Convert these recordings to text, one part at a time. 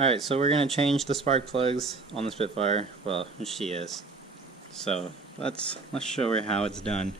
Alright, so we're going to change the spark plugs on the Spitfire. Well, she is. So let's show her how it's done.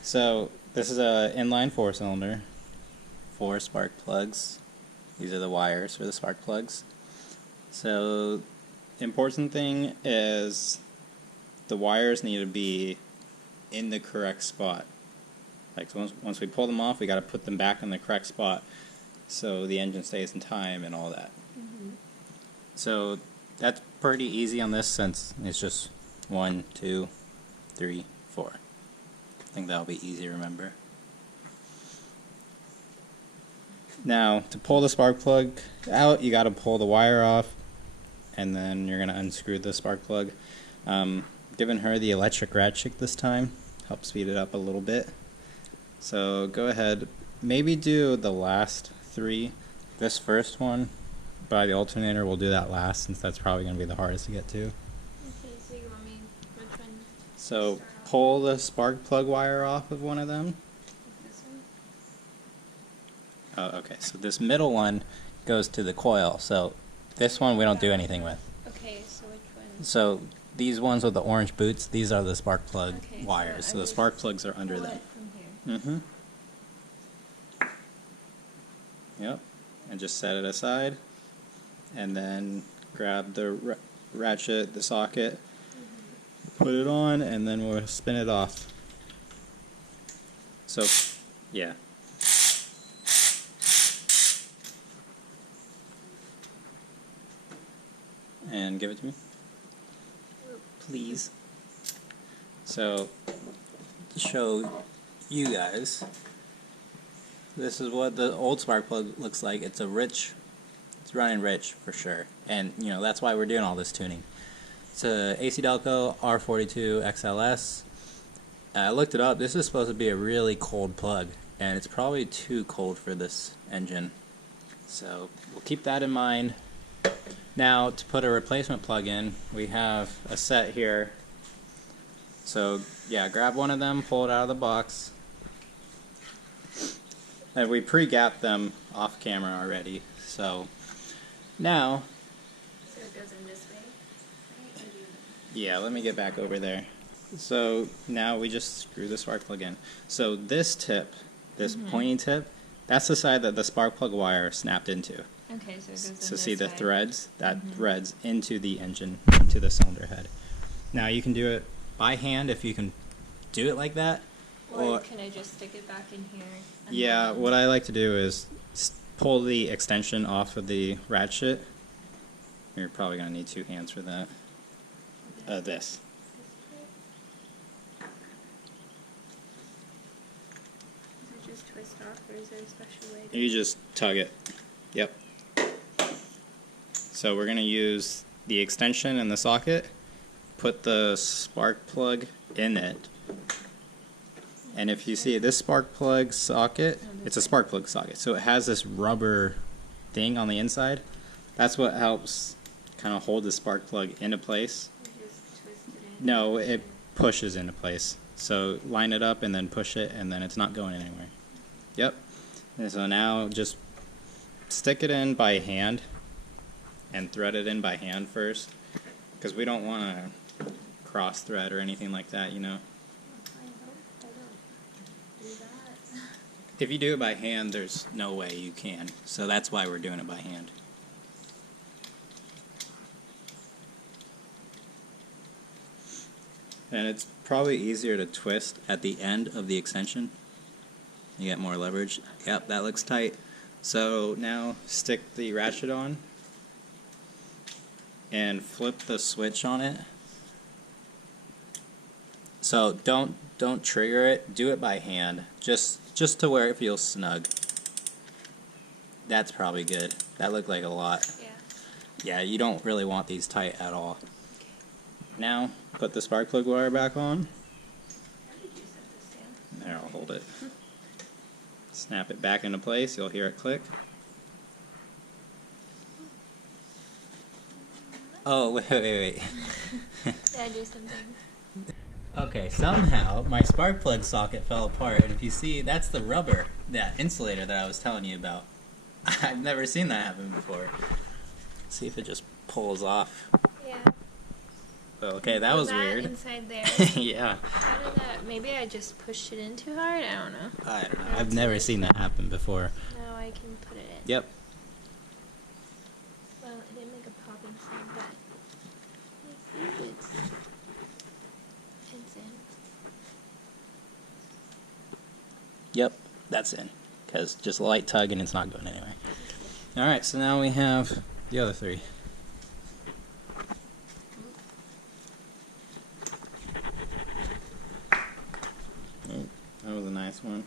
So this is a inline 4-cylinder, 4 spark plugs. These are the wires for the spark plugs. So the important thing is the wires need to be in the correct spot. Like once we pull them off, we got to put them back in the correct spot so the engine stays in time and all that. So that's pretty easy on this since it's just 1, 2, 3, 4. I think that'll be easy to remember. Now, to pull the spark plug out, you got to pull the wire off, and then you're going to unscrew the spark plug. Giving her the electric ratchet this time helps speed it up a little bit. So go ahead, maybe do the last 3. This first one by the alternator, we'll do that last since that's probably going to be the hardest to get to. Okay, so you want me, which one? So pull the spark plug wire off of one of them. This one? Oh, okay, so this middle one goes to the coil, so this one we don't do anything with. Okay, so which one? So these ones with the orange boots, these are the spark plug wires, so the just spark plugs are under pull them. it from here. Yep, and just set it aside, and then grab the ratchet, the socket, put it on, and then we'll spin it off. So, yeah. And give it to me, please. So, to show you guys, this is what the old spark plug looks like. It's running rich for sure, and you know that's why we're doing all this tuning. It's a AC Delco R42 XLS. I looked it up. This is supposed to be a really cold plug, and it's probably too cold for this engine. So we'll keep that in mind. Now to put a replacement plug in, we have a set here. So yeah, grab one of them, pull it out of the box. And we pre-gapped them off camera already. So now, So it goes in this way, right? yeah, let me get back over there. So now we just screw the spark plug in. So this tip, this pointy tip, that's the side that the spark plug wire snapped into. Okay, so it goes in So this see the way. threads? That threads into the engine, into the cylinder head. Now you can do it by hand if you can do it like that. Or can I just stick it back in here? And Yeah, then- what I like to do is pull the extension off of the ratchet. You're probably going to need 2 hands for that. This. Does it just twist off, or is there a special way? You just tug it. Yep. So we're going to use the extension and the socket, put the spark plug in it. And if you see this spark plug socket, it's a spark plug socket. So it has this rubber thing on the inside. That's what helps kind of hold the spark plug into place. You just twist it in? No, it pushes into place. So line it up and then push it, and then it's not going anywhere. Yep. And so now just stick it in by hand and thread it in by hand first, because we don't want to cross thread or anything like that, you know. I don't do that. If you do it by hand, there's no way you can. So that's why we're doing it by hand. And it's probably easier to twist at the end of the extension. You get more leverage. Yep, that looks tight. So now stick the ratchet on and flip the switch on it. So don't trigger it. Do it by hand, just to where it feels snug. That's probably good. That looked like a lot. Yeah. Yeah, you don't really want these tight at all. Now put the spark plug wire back on. How did you set this down? There, I'll hold it. Snap it back into place. You'll hear it click. Oh, wait. Did I do something? Okay, somehow my spark plug socket fell apart, and if you see, that's the rubber, that insulator that I was telling you about. I've never seen that happen before. See if it just pulls off. Yeah. Okay, that was that weird. Inside there. Yeah. How did that? Maybe I just pushed it in too hard. I don't know. I don't know. I've never seen that happen before. Now I can put it in. Yep. Well, it didn't make a popping sound, but I think it's in. Yep, that's in. Because just a light tug and it's not going anywhere. Alright, so now we have the other three. Oh, that was a nice one.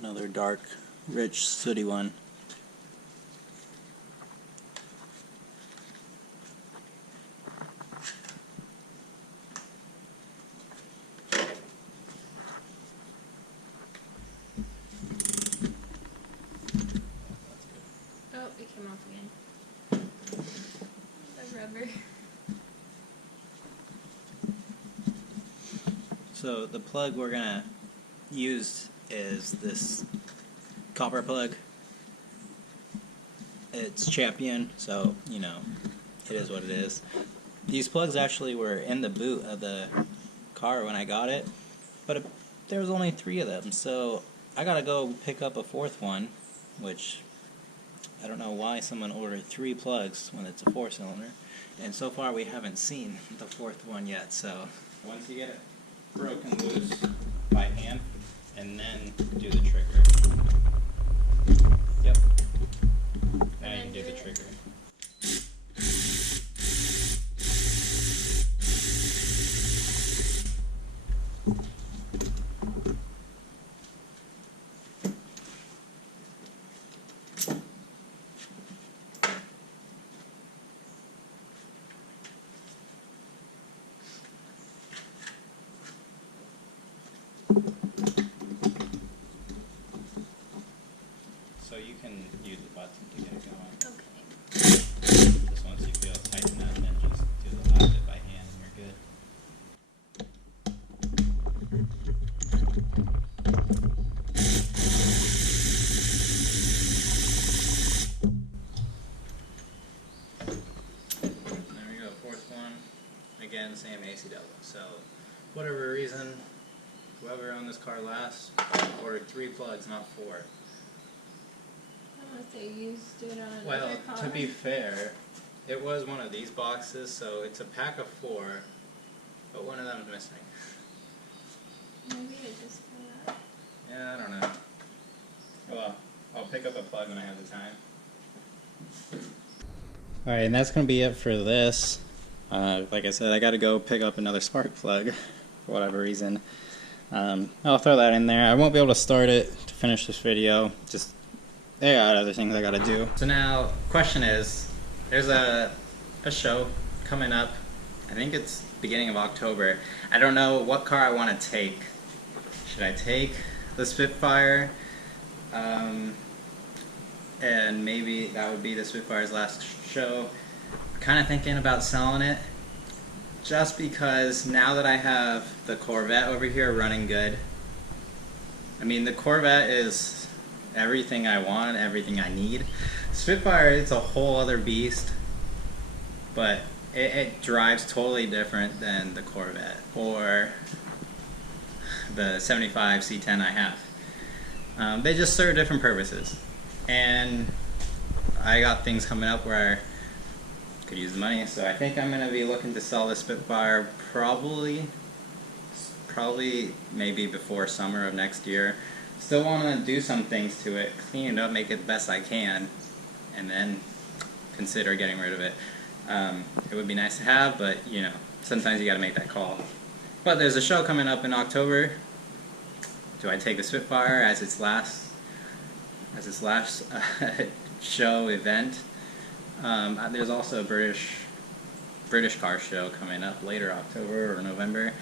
Another dark, rich, sooty one. Oh, it came off again. The rubber. So the plug we're gonna use is this copper plug. It's Champion, so you know, it is what it is. These plugs actually were in the boot of the car when I got it, but there was only 3 of them, so I gotta go pick up a 4th one, which I don't know why someone ordered 3 plugs when it's a 4-cylinder, and so far we haven't seen the 4th one yet. So once you get it broken loose by hand, and then do the trigger. Yep. Then do the trigger. So you can use the button to get it going. Okay. Just once you feel it tighten up, then just do the last bit by hand and you're good. There we go, 4th one. Again, same AC delta. So, whatever reason, whoever owned this car last ordered 3 plugs, not 4. Unless they used it on another Well, car. to be fair, it was one of these boxes, so it's a pack of 4, but one of them's missing. Maybe it just fell out. Yeah, I don't know. Well, I'll pick up a plug when I have the time. Alright, and that's going to be it for this. Like I said, I got to go pick up another spark plug for whatever reason. I'll throw that in there. I won't be able to start it to finish this video. Just, I got other things I got to do. So now, question is, there's a show coming up. I think it's beginning of October. I don't know what car I want to take. Should I take the Spitfire? And maybe that would be the Spitfire's last show. Kind of thinking about selling it, just because now that I have the Corvette over here running good. I mean, the Corvette is everything I want, everything I need. Spitfire, it's a whole other beast, but it drives totally different than the Corvette or the 75 C10 I have. They just serve different purposes, and I got things coming up where I could use the money, so I think I'm going to be looking to sell the Spitfire probably maybe before summer of next year. Still want to do some things to it, clean it up, make it the best I can, and then consider getting rid of it. It would be nice to have, but you know, sometimes you got to make that call. But there's a show coming up in October. Do I take the Spitfire as its last show event. There's also a British car show coming up later October or November.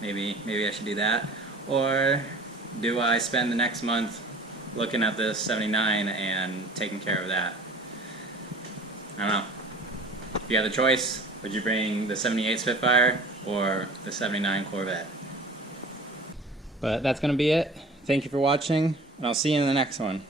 Maybe I should do that. Or do I spend the next month looking at this 79 and taking care of that? I don't know. If you had the choice, would you bring the 78 Spitfire or the 79 Corvette? But that's going to be it. Thank you for watching, and I'll see you in the next one.